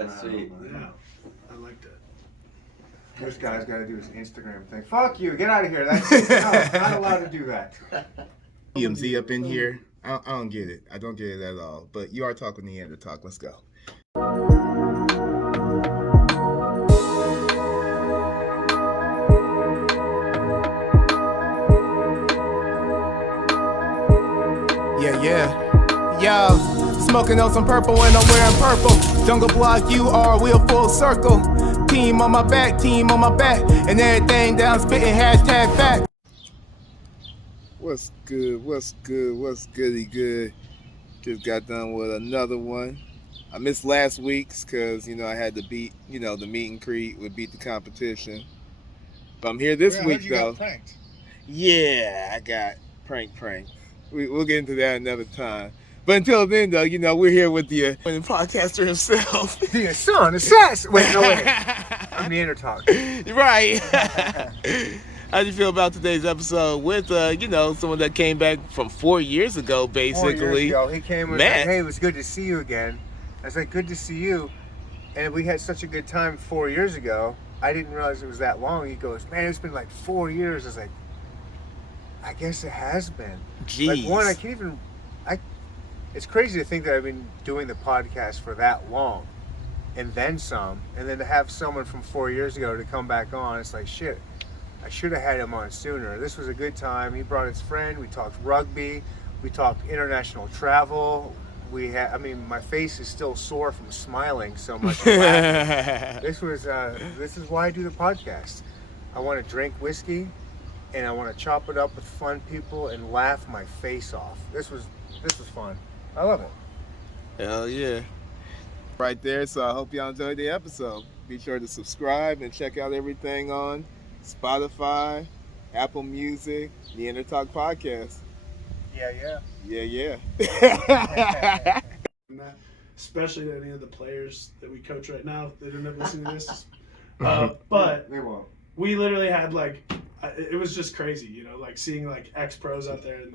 That's sweet. Yeah, I like that. This guy's got to do his Instagram thing. Fuck you, get out of here. That's no, not allowed to do that. EMZ up in here. I don't get it. I don't get it at all. But you are talking Neandertalk. Let's go. Yeah. Yo, smoking on some purple and I'm wearing purple. Jungle block, you are, we a full circle. Team on my back, and everything down spitting hashtag fact. What's good? What's goody good? Just got done with another one. I missed last week's because, I had to beat, the meet and greet would beat the competition. But I'm here this week, though. Got pranked. Yeah, I got pranked. We'll get into that another time. But until then, though, we're here with the podcaster himself. The son, assassin. Wait, no, wait. I'm Neandertalk. Right. How do you feel about today's episode with, someone that came back from 4 years ago, basically? 4 years ago, he came and was Man. like, hey, it was good to see you again. I was like, good to see you. And we had such a good time 4 years ago. I didn't realize it was that long. He goes, man, it's been like 4 years. I was like, I guess it has been. Jeez. Like, I can't even... It's crazy to think that I've been doing the podcast for that long. And then some. And then to have someone from 4 years ago to come back on, it's like, shit. I should have had him on sooner. This was a good time. He brought his friend. We talked rugby. We talked international travel. My face is still sore from smiling so much. This is why I do the podcast. I want to drink whiskey, and I want to chop it up with fun people and laugh my face off. This was fun. I love it. Hell yeah. Right there, so I hope y'all enjoyed the episode. Be sure to subscribe and check out everything on Spotify, Apple Music, Neandertalk Podcast. Yeah. Yeah. Especially to any of the players that we coach right now that end up listening to this. But They won't. we literally had it was just crazy, seeing ex-pros out there and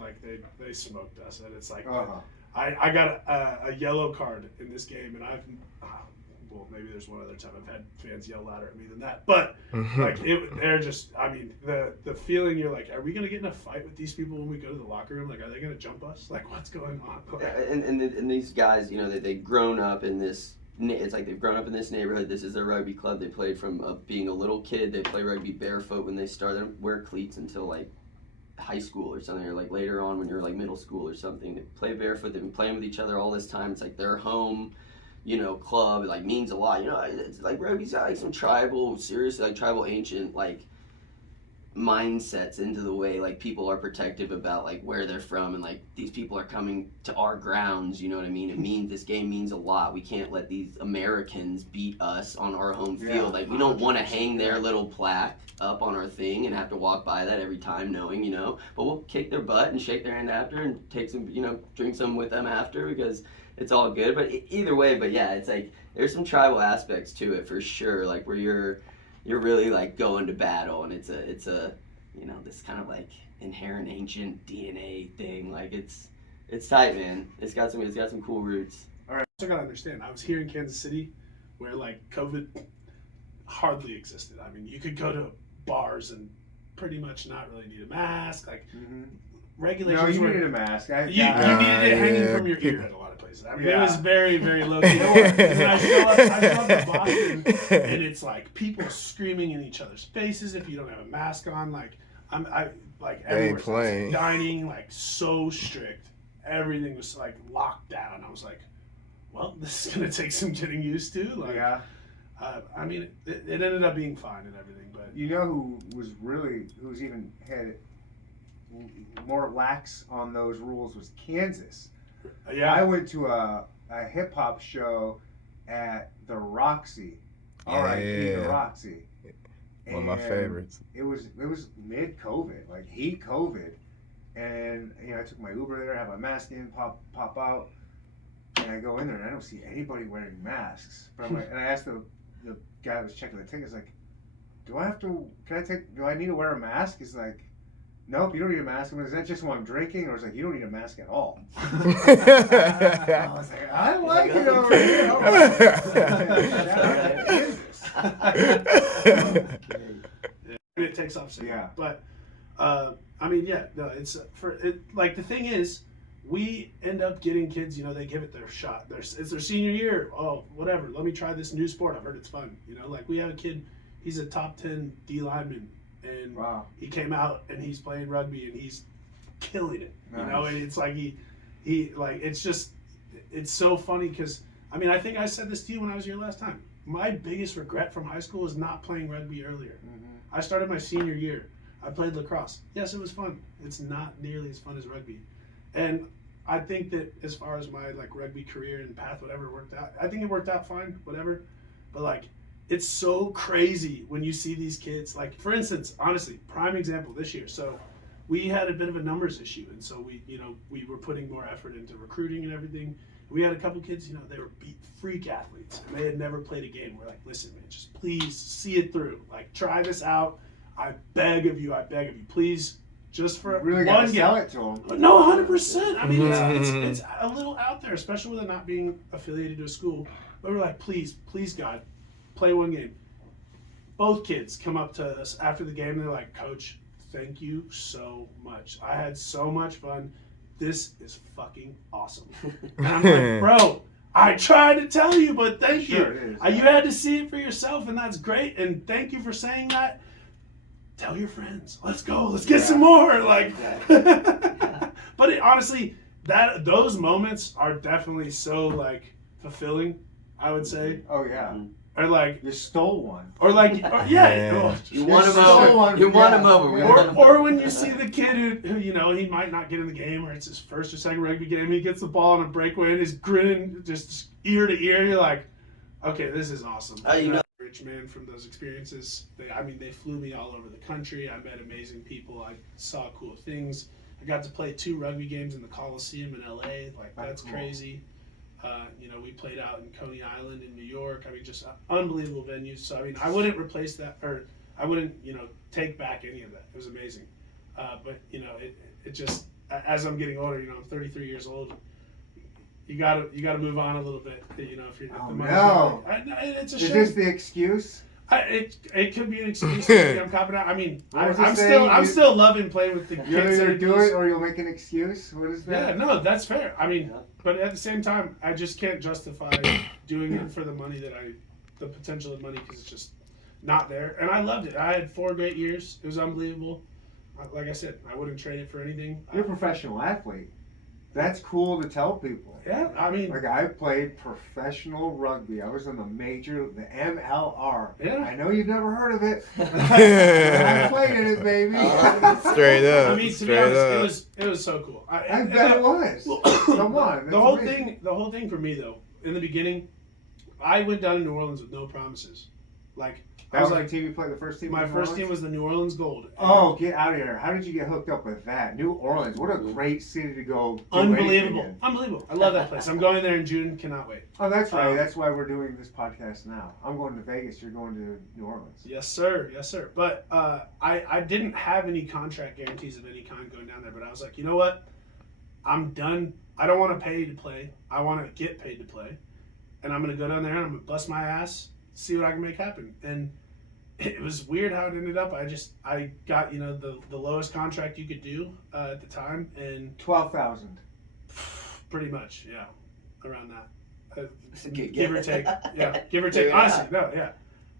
they smoked us, and it's like I got a yellow card in this game, and well, maybe there's one other time I've had fans yell louder at me than that, but they're just, the feeling, you're like, are we gonna get in a fight with these people when we go to the locker room? Like, are they gonna jump us? Like, what's going on? And these guys, they've grown up in this. It's like they've grown up in this neighborhood. This is their rugby club. They played from being a little kid. They play rugby barefoot when they start. They don't wear cleats until high school or something, or later on when you're middle school or something. They play barefoot. They've been playing with each other all this time. It's like their home, club. It means a lot. It's like rugby's got some tribal, seriously tribal ancient mindsets into the way people are protective about where they're from, and these people are coming to our grounds, you know what I mean? It means this game means a lot. We can't let these Americans beat us on our home field. We don't want to hang their little plaque up on our thing and have to walk by that every time knowing, but we'll kick their butt and shake their hand after and take some, drink some with them after, because it's all good. But either way, but yeah, it's there's some tribal aspects to it for sure, where you're really going to battle, and it's a this kind of inherent ancient DNA thing. It's tight, man. It's got some cool roots. All right, I gotta understand. I was here in Kansas City, where COVID hardly existed. You could go to bars and pretty much not really need a mask. Regulations. No, you were, needed a mask. You needed it hanging from your ear at a lot of places. It was very, very low key. When I show up to Boston, and it's people screaming in each other's faces if you don't have a mask on. Everywhere. playing. Dining, so strict. Everything was locked down. I was like, well, this is gonna take some getting used to. It ended up being fine and everything, but who's even had more lax on those rules was Kansas. Yeah, I went to a hip hop show at the Roxy. R.I.P. the Roxy. One of my favorites. It was mid-COVID, heat COVID, and I took my Uber there, have my mask in, pop out, and I go in there and I don't see anybody wearing masks. But and I asked the guy who was checking the tickets, do I need to wear a mask? He's like, nope, you don't need a mask. Is that just when I'm drinking? Or it's like, you don't need a mask at all. I was like, I like it over here. All right. It takes off soon. Yeah. But, I mean, yeah, no, it's like the thing is, we end up getting kids, you know, they give it their shot. It's their senior year. Oh, whatever. Let me try this new sport. I've heard it's fun. You know, like we have a kid, he's a top 10 D lineman, and he came out and he's playing rugby and he's killing it. Nice. You know, and it's like he like, it's just, it's so funny because, I mean, I think I said this to you when I was here last time. My biggest regret from high school is not playing rugby earlier. Mm-hmm. I started my senior year. I played lacrosse. Yes, it was fun. It's not nearly as fun as rugby. And I think that as far as my like rugby career and path, whatever worked out, I think it worked out fine, whatever. But like, it's so crazy when you see these kids. Like, for instance, honestly, prime example this year. So we had a bit of a numbers issue. And so we were putting more effort into recruiting and everything. We had a couple kids, you know, they were freak athletes and they had never played a game. We're like, listen, man, just please see it through. Like, try this out. I beg of you, please, just for really one game. Sell it to them. No, 100%. I mean, it's a little out there, especially with it not being affiliated to a school. But we're like, please, God, play one game. Both kids come up to us after the game and they're like, Coach, thank you so much. I had so much fun. This is fucking awesome. And I'm like, bro, I tried to tell you, but thank you. You had to see it for yourself, and that's great. And thank you for saying that. Tell your friends. Let's go. Let's get some more. Like, but honestly, those moments are definitely so like fulfilling, I would say. Oh yeah. Or like you stole one. Or like you want him over. You want him over. Or when you see the kid who you know he might not get in the game, or it's his first or second rugby game, he gets the ball on a breakaway and he's grinning just ear to ear. You're like, okay, this is awesome. You know. Rich man from those experiences. They flew me all over the country. I met amazing people. I saw cool things. I got to play 2 rugby games in the Coliseum in LA. Like, that's crazy. We played out in Coney Island in New York. I mean, just unbelievable venues. So, I mean, I wouldn't replace that, or I wouldn't, take back any of that. It was amazing. But, it just, as I'm getting older, I'm 33 years old. You gotta move on a little bit, if you're. It's a shame. Is this the excuse? It could be an excuse. Maybe I'm copping out. I mean, I'm still loving playing with the kids. You'll either do it or you'll make an excuse. What is that? Yeah, no, that's fair. I mean, but at the same time, I just can't justify doing it for the money the potential of money, because it's just not there. And I loved it. I had 4 great years. It was unbelievable. Like I said, I wouldn't trade it for anything. You're a professional athlete. That's cool to tell people. Yeah, I mean, like, I played professional rugby. I was in the MLR. Yeah. I know you've never heard of it. I played in it, baby. Straight up. I mean, to be honest, it was so cool. I bet it was. Come on. The whole thing for me though, in the beginning, I went down to New Orleans with no promises. Like, that was like team you played, the first team? My first team was the New Orleans Gold. Oh, get out of here. How did you get hooked up with that? New Orleans. What a great city to go. Unbelievable. I love that place. I'm going there in June. Cannot wait. Oh, that's right. That's why we're doing this podcast now. I'm going to Vegas. You're going to New Orleans. Yes, sir. Yes, sir. But I didn't have any contract guarantees of any kind going down there. But I was like, you know what? I'm done. I don't want to pay to play. I want to get paid to play. And I'm going to go down there and I'm going to bust my ass, see what I can make happen. And it was weird how it ended up. I got, the lowest contract you could do at the time, and $12,000. Pretty much, yeah, around that, give or take. Yeah, give or take. Honestly, no, yeah.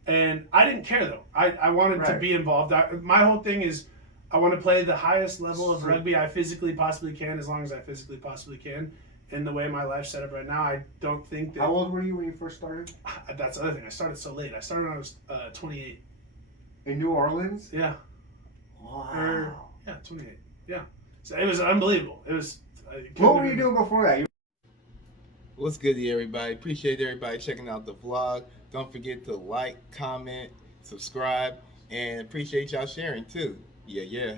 And I didn't care though. I wanted to be involved. My whole thing is I want to play the highest level of rugby I physically possibly can, as long as I physically possibly can. And the way my life's set up right now, I don't think that. How old were you when you first started? That's the other thing. I started so late. I started when I was 28. In New Orleans? Yeah. Wow. 28. Yeah. So it was unbelievable. It was. What were you doing before that? What's good to everybody? Appreciate everybody checking out the vlog. Don't forget to like, comment, subscribe, and appreciate y'all sharing too. Yeah.